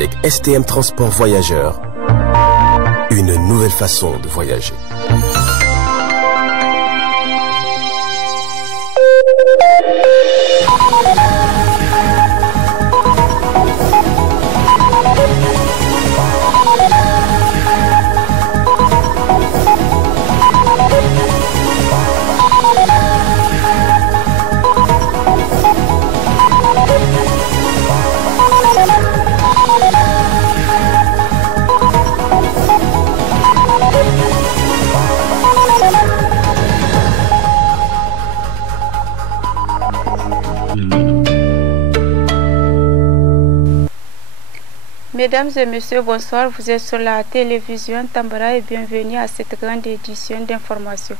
Avec STM Transport Voyageurs, une nouvelle façon de voyager. Mesdames et messieurs, bonsoir. Vous êtes sur la télévision Tambara et bienvenue à cette grande édition d'information.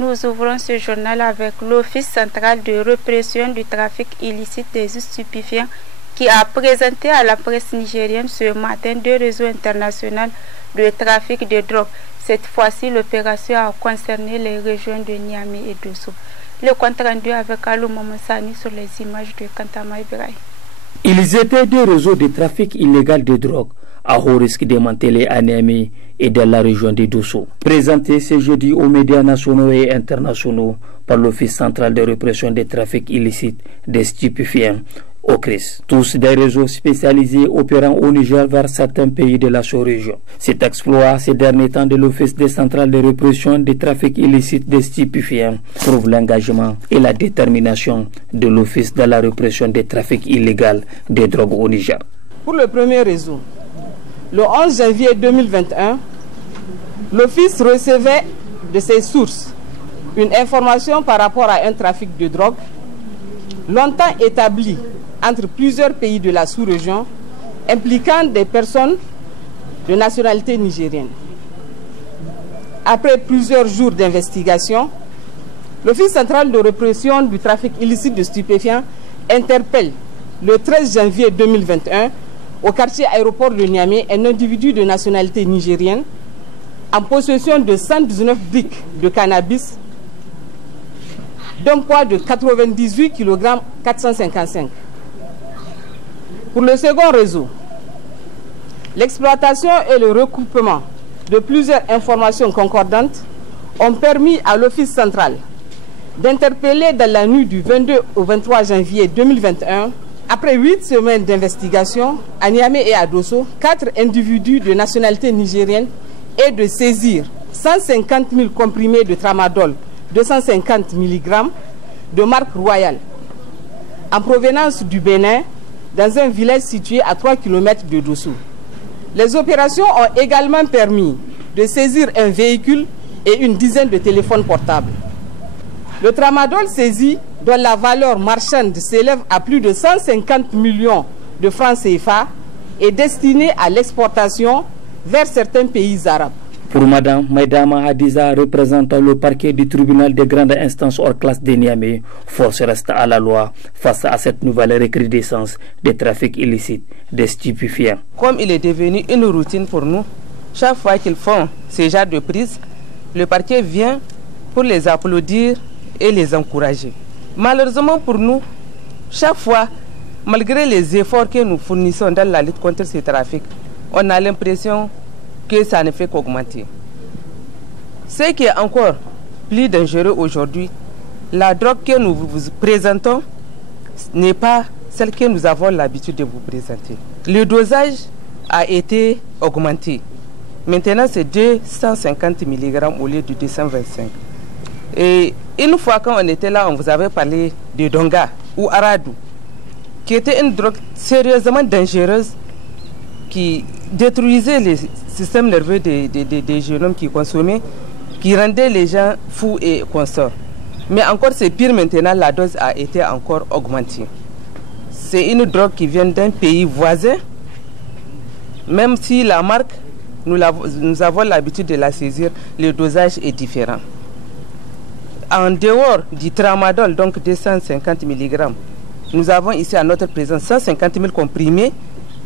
Nous ouvrons ce journal avec l'Office central de répression du trafic illicite des stupéfiants qui a présenté à la presse nigérienne ce matin deux réseaux internationaux de trafic de drogue. Cette fois-ci, l'opération a concerné les régions de Niamey et Dosso. Le compte rendu avec Alou Mamansani sur les images de Kantama Ibrahim. Ils étaient deux réseaux de trafic illégal de drogue à haut risque démantelés à Niamey et dans la région de Dosso. Présentés ce jeudi aux médias nationaux et internationaux par l'Office central de répression des trafics illicites des stupéfiants, OCRIS. Tous des réseaux spécialisés opérant au Niger vers certains pays de la sous-région. Cet exploit ces derniers temps de l'Office central de répression des trafics illicites des stupéfiants prouve l'engagement et la détermination de l'Office dans la répression des trafics illégaux des drogues au Niger. Pour le premier réseau, le 11 janvier 2021, l'Office recevait de ses sources une information par rapport à un trafic de drogue longtemps établi entre plusieurs pays de la sous-région impliquant des personnes de nationalité nigérienne. Après plusieurs jours d'investigation, l'Office central de répression du trafic illicite de stupéfiants interpelle le 13 janvier 2021 au quartier aéroport de Niamey un individu de nationalité nigérienne en possession de 119 briques de cannabis d'un poids de 98 kg 455. Pour le second réseau, l'exploitation et le recoupement de plusieurs informations concordantes ont permis à l'Office central d'interpeller dans la nuit du 22 au 23 janvier 2021, après 8 semaines d'investigation à Niamey et à Dosso, 4 individus de nationalité nigérienne et de saisir 150 000 comprimés de tramadol 250 mg de marque royale en provenance du Bénin dans un village situé à 3 km de Dosso. Les opérations ont également permis de saisir un véhicule et une dizaine de téléphones portables. Le tramadol saisi, dont la valeur marchande s'élève à plus de 150 millions de francs CFA, est destiné à l'exportation vers certains pays arabes. Pour Madame Maïdama Hadiza, représentant le parquet du tribunal de grande instance hors classe de Niamey, force reste à la loi face à cette nouvelle recrudescence des trafics illicites des stupéfiants. Comme il est devenu une routine pour nous, chaque fois qu'ils font ce genre de prise, le parquet vient pour les applaudir et les encourager. Malheureusement pour nous, chaque fois, malgré les efforts que nous fournissons dans la lutte contre ces trafics, on a l'impression que ça ne fait qu'augmenter. Ce qui est encore plus dangereux aujourd'hui, la drogue que nous vous présentons n'est pas celle que nous avons l'habitude de vous présenter. Le dosage a été augmenté. Maintenant, c'est 250 mg au lieu de 225. Et une fois quand on était là, on vous avait parlé de Donga ou Aradou, qui était une drogue sérieusement dangereuse qui détruisait les systèmes nerveux des jeunes hommes qui consommaient, qui rendait les gens fous et consorts. Mais encore c'est pire maintenant, la dose a été encore augmentée. C'est une drogue qui vient d'un pays voisin, même si la marque, nous avons l'habitude de la saisir, le dosage est différent. En dehors du tramadol, donc 250 mg, nous avons ici à notre présence 150 000 comprimés.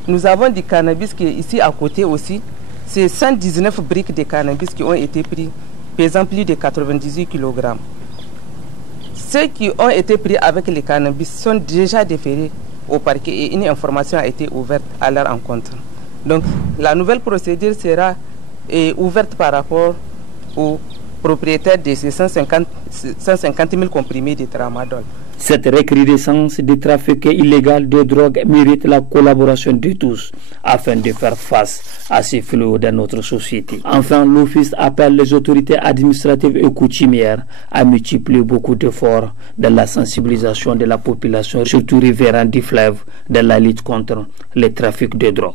Nous avons du cannabis qui est ici à côté aussi. C'est 119 briques de cannabis qui ont été pris, pesant plus de 98 kg. Ceux qui ont été pris avec le cannabis sont déjà déférés au parquet et une information a été ouverte à leur encontre. Donc la nouvelle procédure sera ouverte par rapport aux propriétaires de ces 150 000 comprimés de tramadol. Cette recrudescence du trafic illégal de drogue mérite la collaboration de tous afin de faire face à ces fléaux dans notre société. Enfin, l'Office appelle les autorités administratives et coutumières à multiplier beaucoup d'efforts dans la sensibilisation de la population, surtout riveraine du fleuve, dans la lutte contre le trafic de drogue.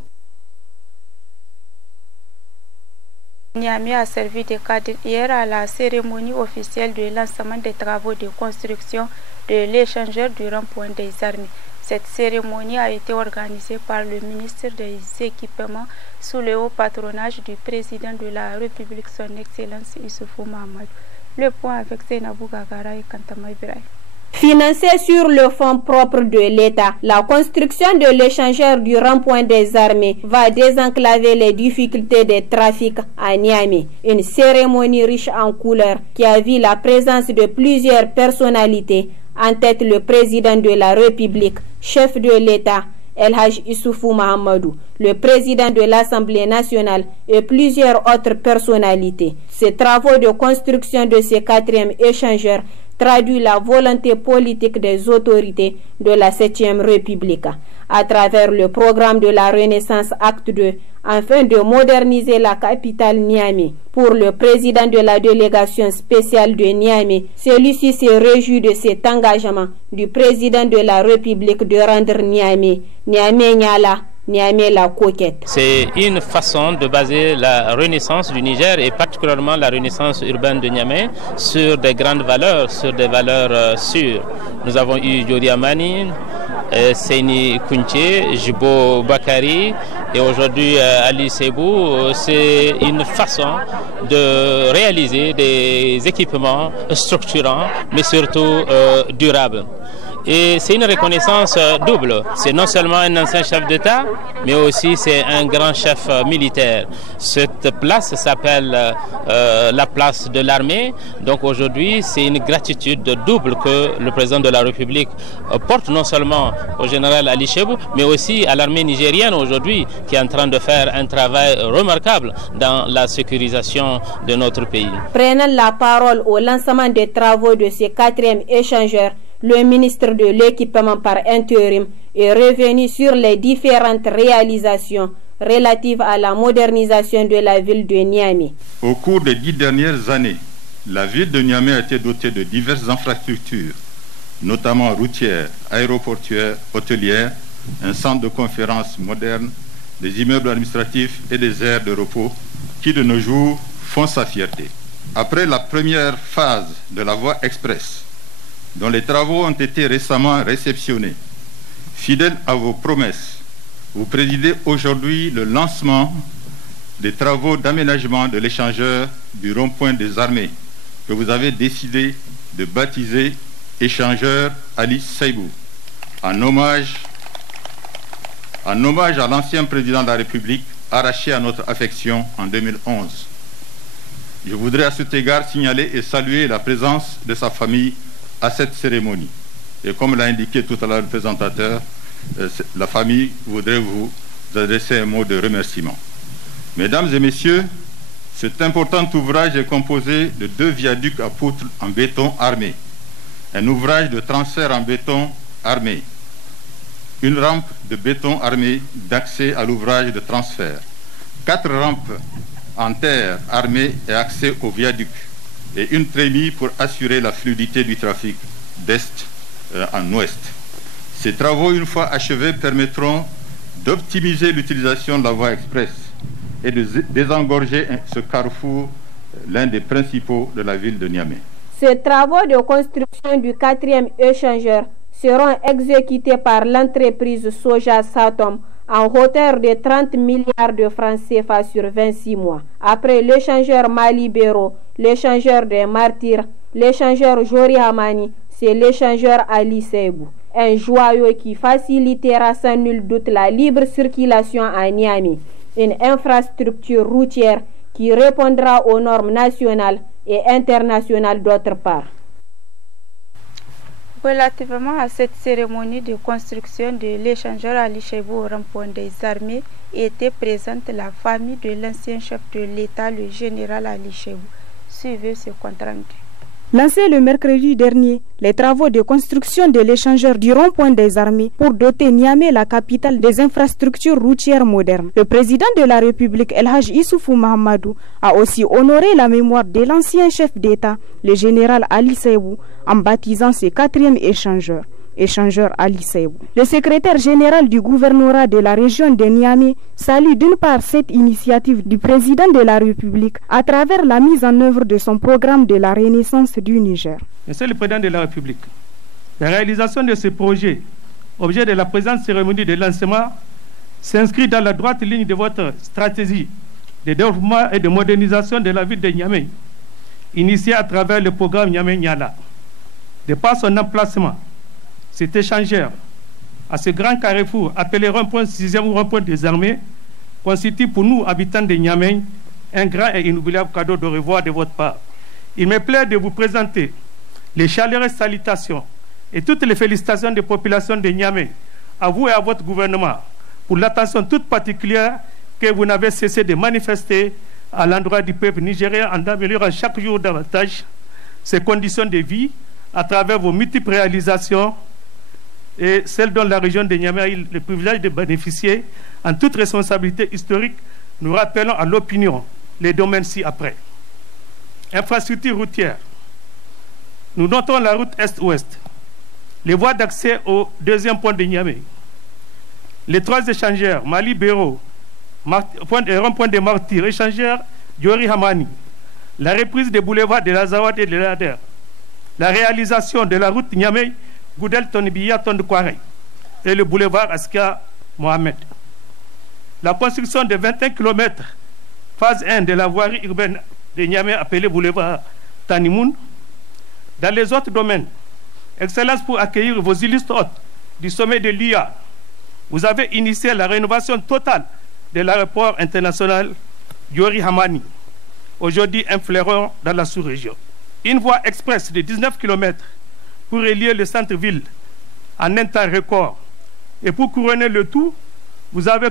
Niamey a servi de cadre hier à la cérémonie officielle de lancement des travaux de construction de l'échangeur du rond-point des armées. Cette cérémonie a été organisée par le ministre des Équipements sous le haut patronage du président de la République, son Excellence Issoufou Mahamadou. Le point avec Zainabou Gagara et Kantama Ibrahim. Financée sur le fonds propre de l'État, la construction de l'échangeur du rond-point des armées va désenclaver les difficultés des trafics à Niamey. Une cérémonie riche en couleurs qui a vu la présence de plusieurs personnalités, en tête le président de la République, chef de l'État, El Haj Issoufou Mahamadou, le président de l'Assemblée nationale et plusieurs autres personnalités. Ces travaux de construction de ce 4e échangeur traduit la volonté politique des autorités de la 7e République à travers le programme de la Renaissance Acte 2 afin de moderniser la capitale Niamey. Pour le président de la délégation spéciale de Niamey, celui-ci se réjouit de cet engagement du président de la République de rendre Niamey Niala, Niamey la coquette. C'est une façon de baser la renaissance du Niger et particulièrement la renaissance urbaine de Niamey sur des grandes valeurs, sur des valeurs sûres. Nous avons eu Jodi Amani, Seyni Kounché, Jibo Bakari et aujourd'hui Ali Sebou. C'est une façon de réaliser des équipements structurants mais surtout durables. Et c'est une reconnaissance double. C'est non seulement un ancien chef d'État, mais aussi c'est un grand chef militaire. Cette place s'appelle la place de l'armée. Donc aujourd'hui, c'est une gratitude double que le président de la République porte non seulement au général Ali Chebou, mais aussi à l'armée nigérienne aujourd'hui, qui est en train de faire un travail remarquable dans la sécurisation de notre pays. Prenant la parole au lancement des travaux de ce 4e échangeur, le ministre de l'Équipement par intérim est revenu sur les différentes réalisations relatives à la modernisation de la ville de Niamey. Au cours des 10 dernières années, la ville de Niamey a été dotée de diverses infrastructures, notamment routières, aéroportuaires, hôtelières, un centre de conférence moderne, des immeubles administratifs et des aires de repos qui de nos jours font sa fierté. Après la première phase de la voie express, dont les travaux ont été récemment réceptionnés. Fidèle à vos promesses, vous présidez aujourd'hui le lancement des travaux d'aménagement de l'échangeur du rond-point des armées que vous avez décidé de baptiser échangeur Ali Seibou en hommage à l'ancien président de la République arraché à notre affection en 2011. Je voudrais à cet égard signaler et saluer la présence de sa famille à cette cérémonie. Et comme l'a indiqué tout à l'heure le présentateur, la famille voudrait vous adresser un mot de remerciement. Mesdames et messieurs, cet important ouvrage est composé de 2 viaducs à poutres en béton armé, un ouvrage de transfert en béton armé, une rampe de béton armé d'accès à l'ouvrage de transfert, 4 rampes en terre armées et accès au viaduc, et une trémie pour assurer la fluidité du trafic d'est en ouest. Ces travaux, une fois achevés, permettront d'optimiser l'utilisation de la voie express et de désengorger ce carrefour, l'un des principaux de la ville de Niamey. Ces travaux de construction du 4e échangeur seront exécutés par l'entreprise Soja Satom en hauteur de 30 milliards de francs CFA sur 26 mois. Après l'échangeur Malibero, l'échangeur des Martyrs, l'échangeur Jori Hamani, c'est l'échangeur Ali Seibou. Un joyau qui facilitera sans nul doute la libre circulation à Niamey. Une infrastructure routière qui répondra aux normes nationales et internationales d'autre part. Relativement à cette cérémonie de construction de l'échangeur Ali Cheibou au rond-point des armées, était présente la famille de l'ancien chef de l'État, le général Ali Cheibou. Suivez ce compte rendu. Lancé le mercredi dernier, les travaux de construction de l'échangeur du rond-point des armées pour doter Niamey, la capitale, des infrastructures routières modernes. Le président de la République, El Haj Issoufou Mahamadou, a aussi honoré la mémoire de l'ancien chef d'État, le général Ali Cheibou, en baptisant ses 4e échangeur Ali Cheibou. Le secrétaire général du gouvernorat de la région de Niamey salue d'une part cette initiative du président de la République à travers la mise en œuvre de son programme de la renaissance du Niger. Monsieur le président de la République, la réalisation de ce projet, objet de la présente cérémonie de lancement, s'inscrit dans la droite ligne de votre stratégie de développement et de modernisation de la ville de Niamey, initiée à travers le programme Niamey-Niala. De par son emplacement, cet échangeur, à ce grand carrefour appelé rond-point 6e ou rond-point des armées, constitue pour nous, habitants de Niamey, un grand et inoubliable cadeau de revoir de votre part. Il me plaît de vous présenter les chaleureuses salutations et toutes les félicitations des populations de Niamey, à vous et à votre gouvernement, pour l'attention toute particulière que vous n'avez cessé de manifester à l'endroit du peuple nigérien en améliorant chaque jour davantage ses conditions de vie à travers vos multiples réalisations et celle dont la région de Niamey a eu le privilège de bénéficier en toute responsabilité historique. Nous rappelons à l'opinion les domaines ci-après. Infrastructure routière. Nous notons la route Est-Ouest, les voies d'accès au 2e pont de Niamey, les 3 échangeurs, Mali-Béro, rond-point des Martyrs, échangeur Diori Hamani, la reprise des boulevards de l'Azawad et de l'Ader, la réalisation de la route Niamey, Goudel Tonibia Tondoukware et le boulevard Askia Mohamed. La construction de 21 km, phase 1 de la voirie urbaine de Niamey appelée boulevard Tanimoun. Dans les autres domaines, Excellence pour accueillir vos illustres hôtes du sommet de l'IA, vous avez initié la rénovation totale de l'aéroport international Diori Hamani, aujourd'hui un fleuron dans la sous-région. Une voie express de 19 km pour relier le centre-ville en un temps record. Et pour couronner le tout, vous avez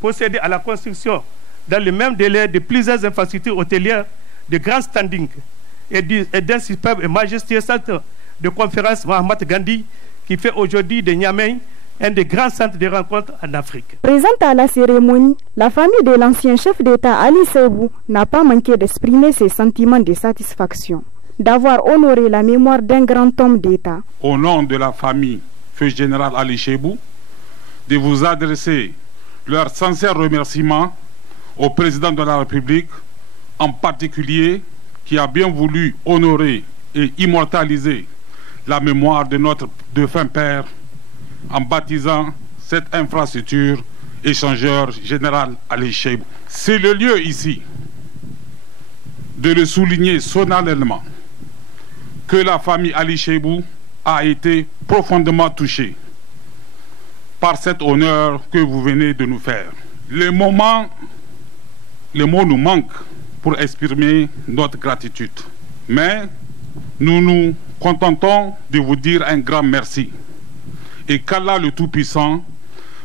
procédé à la construction dans le même délai de plusieurs infrastructures hôtelières de grand standing et d'un superbe et majestueux centre de conférence Mahatma Gandhi qui fait aujourd'hui de Niamey un des grands centres de rencontres en Afrique. Présente à la cérémonie, la famille de l'ancien chef d'État Ali Cheibou n'a pas manqué d'exprimer ses sentiments de satisfaction d'avoir honoré la mémoire d'un grand homme d'État. Au nom de la famille Feu Général Ali Cheibou, de vous adresser leurs sincères remerciements au président de la République, en particulier, qui a bien voulu honorer et immortaliser la mémoire de notre défunt père en baptisant cette infrastructure échangeur général Ali Cheibou. C'est le lieu ici de le souligner solennellement que la famille Ali Cheibou a été profondément touchée par cet honneur que vous venez de nous faire. Les mots nous manquent pour exprimer notre gratitude. Mais nous nous contentons de vous dire un grand merci. Et qu'Allah le Tout-Puissant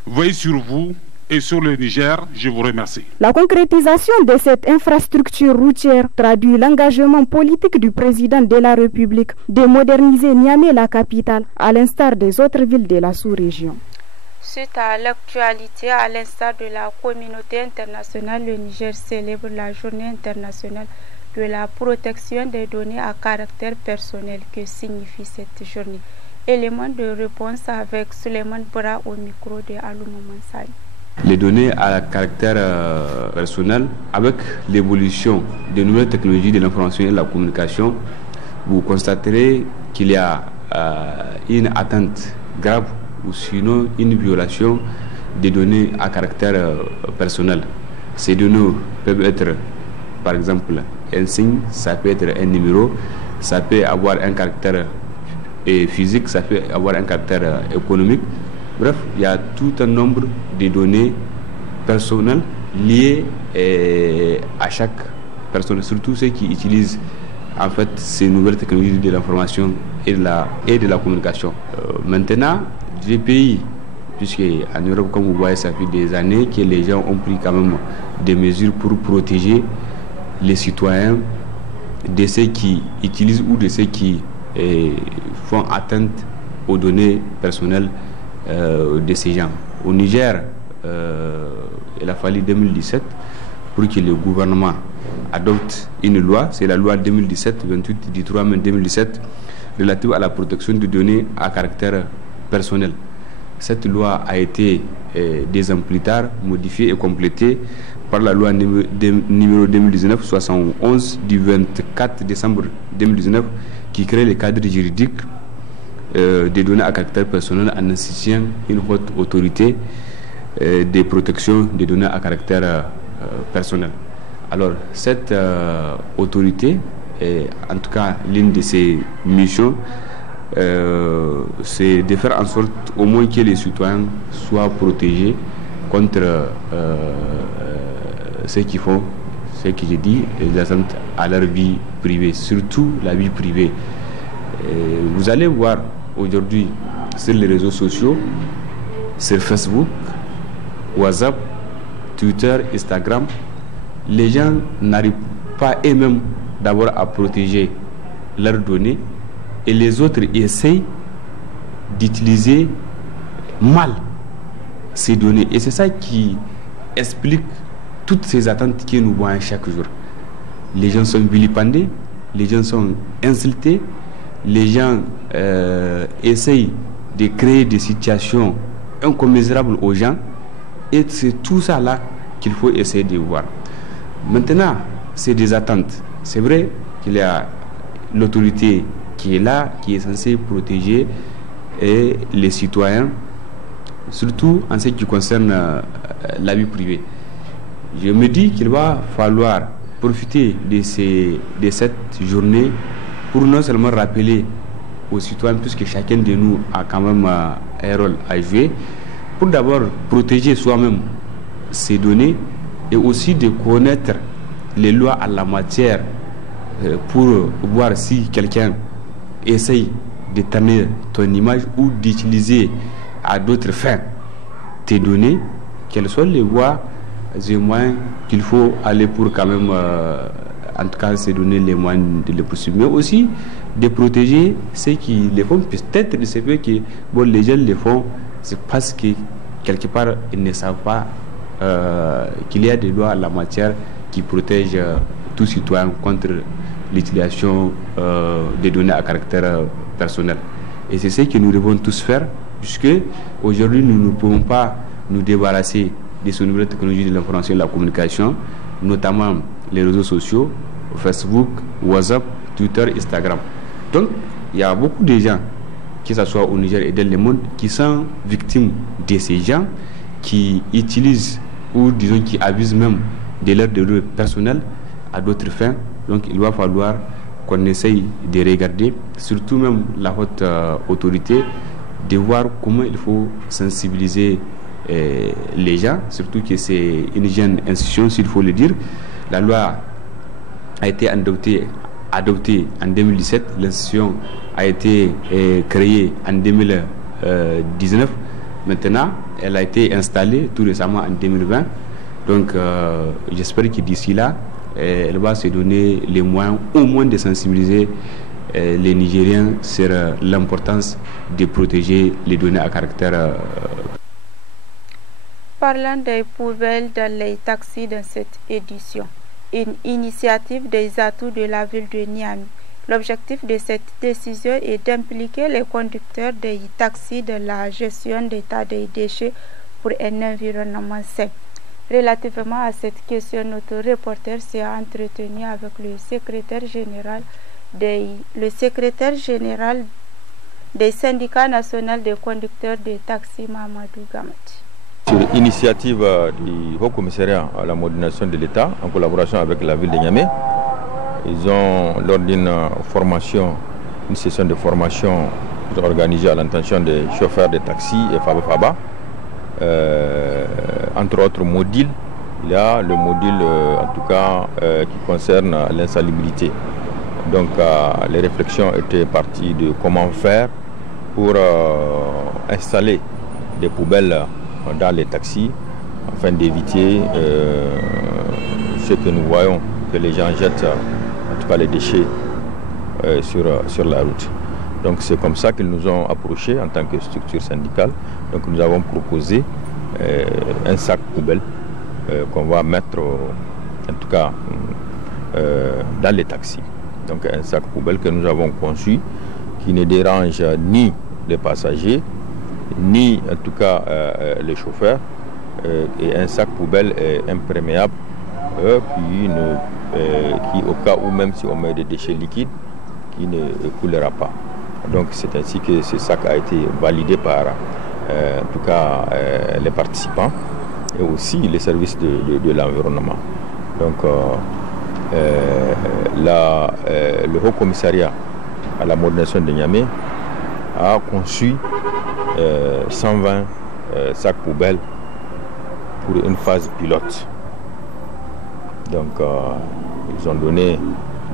veille sur vous et sur le Niger. Je vous remercie. La concrétisation de cette infrastructure routière traduit l'engagement politique du président de la République de moderniser Niamey, la capitale, à l'instar des autres villes de la sous-région. Suite à l'actualité, à l'instar de la communauté internationale, le Niger célèbre la journée internationale de la protection des données à caractère personnel. Que signifie cette journée? Élément de réponse avec Suleiman Bra au micro de Alouma Mansai. Les données à caractère personnel, avec l'évolution des nouvelles technologies de l'information et de la communication, vous constaterez qu'il y a une atteinte grave ou sinon une violation des données à caractère personnel. Ces données peuvent être, par exemple, un signe, ça peut être un numéro, ça peut avoir un caractère physique, ça peut avoir un caractère économique. Bref, il y a tout un nombre de données personnelles liées à chaque personne, surtout ceux qui utilisent en fait ces nouvelles technologies de l'information et de la communication. Maintenant, les pays, puisque en Europe, comme vous voyez, ça fait des années que les gens ont pris quand même des mesures pour protéger les citoyens de ceux qui utilisent ou de ceux qui font atteinte aux données personnelles de ces gens. Au Niger, il a fallu 2017 pour que le gouvernement adopte une loi, c'est la loi 2017-28 du 3 mai 2017 relative à la protection des données à caractère personnel. Cette loi a été 2 ans plus tard modifiée et complétée par la loi numéro 2019-71 du 24 décembre 2019 qui crée le cadre juridique des données à caractère personnel en instituant une haute autorité de protection des données à caractère personnel. Alors cette autorité, en tout cas l'une de ses missions, c'est de faire en sorte au moins que les citoyens soient protégés contre ceux qui font, ce que j'ai dit, les atteintes à leur vie privée, surtout la vie privée. Vous allez voir aujourd'hui sur les réseaux sociaux, sur Facebook, WhatsApp, Twitter, Instagram, les gens n'arrivent pas eux-mêmes d'abord à protéger leurs données et les autres essayent d'utiliser mal ces données. Et c'est ça qui explique toutes ces attentes que nous voyons chaque jour. Les gens sont vilipendés, les gens sont insultés, les gens essayent de créer des situations incommensurable aux gens, et c'est tout ça là qu'il faut essayer de voir. Maintenant, c'est des attentes. C'est vrai qu'il y a l'autorité qui est là, qui est censée protéger les citoyens, surtout en ce qui concerne la vie privée. Je me dis qu'il va falloir profiter de cette journée pour non seulement rappeler aux citoyens, puisque chacun de nous a quand même un rôle à jouer, pour d'abord protéger soi-même ces données et aussi de connaître les lois en la matière pour voir si quelqu'un essaye de ternir ton image ou d'utiliser à d'autres fins tes données, quelles sont les voies et moyens qu'il faut aller pour quand même en tout cas se donner les moyens de les poursuivre, mais aussi de protéger ceux qui les font. Peut-être il se peut que les gens les font, c'est parce que quelque part ils ne savent pas qu'il y a des lois en la matière qui protègent tout citoyen contre l'utilisation des données à caractère personnel. Et c'est ce que nous devons tous faire, puisque aujourd'hui nous ne pouvons pas nous débarrasser de ces nouvelles technologies de l'information et de la communication, notamment les réseaux sociaux, Facebook, WhatsApp, Twitter, Instagram. Donc, il y a beaucoup de gens, que ce soit au Niger et dans le monde, qui sont victimes de ces gens qui utilisent ou disons qui abusent même de leurs données personnelles à d'autres fins. Donc, il va falloir qu'on essaye de regarder, surtout même la haute autorité, de voir comment il faut sensibiliser les gens, surtout que c'est une jeune institution, s'il faut le dire. La loi a été adoptée en 2017, l'institution a été créée en 2019. Maintenant, elle a été installée tout récemment en 2020. Donc, j'espère que d'ici là, elle va se donner les moyens au moins de sensibiliser les Nigériens sur l'importance de protéger les données à caractère. Parlant des poubelles dans les taxis dans cette édition, une initiative des atouts de la ville de Niamey. L'objectif de cette décision est d'impliquer les conducteurs des taxis dans la gestion d'état des déchets pour un environnement sain. Relativement à cette question, notre reporter s'est entretenu avec le secrétaire général des syndicats nationaux des conducteurs de taxis, Mamadou Gamati. Sur l'initiative du Haut Commissariat à la modernisation de l'État, en collaboration avec la ville de Niamey, ils ont, lors d'une formation, une session de formation organisée à l'intention des chauffeurs de taxis et Faba, entre autres modules, il y a le module en tout cas qui concerne l'insalubrité. Donc les réflexions étaient parties de comment faire pour installer des poubelles dans les taxis afin d'éviter ce que nous voyons que les gens jettent, en tout cas les déchets sur la route. Donc c'est comme ça qu'ils nous ont approchés en tant que structure syndicale. Donc nous avons proposé un sac poubelle qu'on va mettre en tout cas dans les taxis. Donc un sac poubelle que nous avons conçu qui ne dérange ni les passagers ni en tout cas les chauffeurs, et un sac poubelle imperméable qui au cas où même si on met des déchets liquides qui ne coulera pas. Donc c'est ainsi que ce sac a été validé par en tout cas les participants et aussi les services de l'environnement. Donc le Haut Commissariat à la modernisation de Niamey a conçu 120 sacs poubelles pour une phase pilote. Donc ils ont donné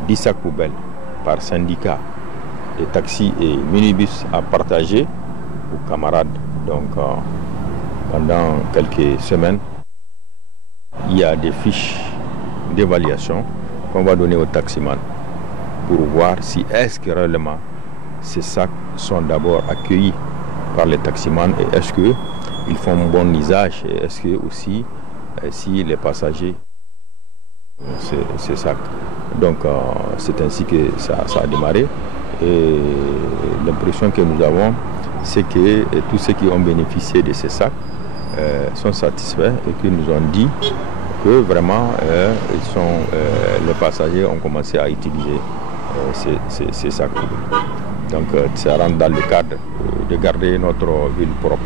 10 sacs poubelles par syndicat de taxis et minibus à partager aux camarades. Donc pendant quelques semaines, il y a des fiches d'évaluation qu'on va donner aux taximans pour voir si est-ce que réellement ces sacs sont d'abord accueillis par les taximans et est-ce qu'ils font bon usage et est-ce que aussi si les passagers ces sacs. Donc c'est ainsi que ça a démarré et l'impression que nous avons c'est que tous ceux qui ont bénéficié de ces sacs sont satisfaits et qu'ils nous ont dit que vraiment les passagers ont commencé à utiliser ces sacs. Donc ça rentre dans le cadre de garder notre ville propre.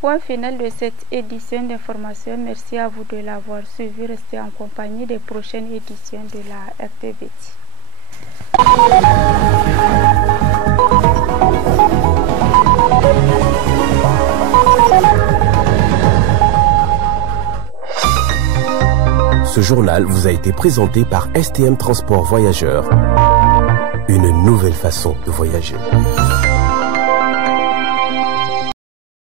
Point final de cette édition d'information. Merci à vous de l'avoir suivi. Restez en compagnie des prochaines éditions de la RTVT. Ce journal vous a été présenté par STM Transport Voyageurs. Une nouvelle façon de voyager.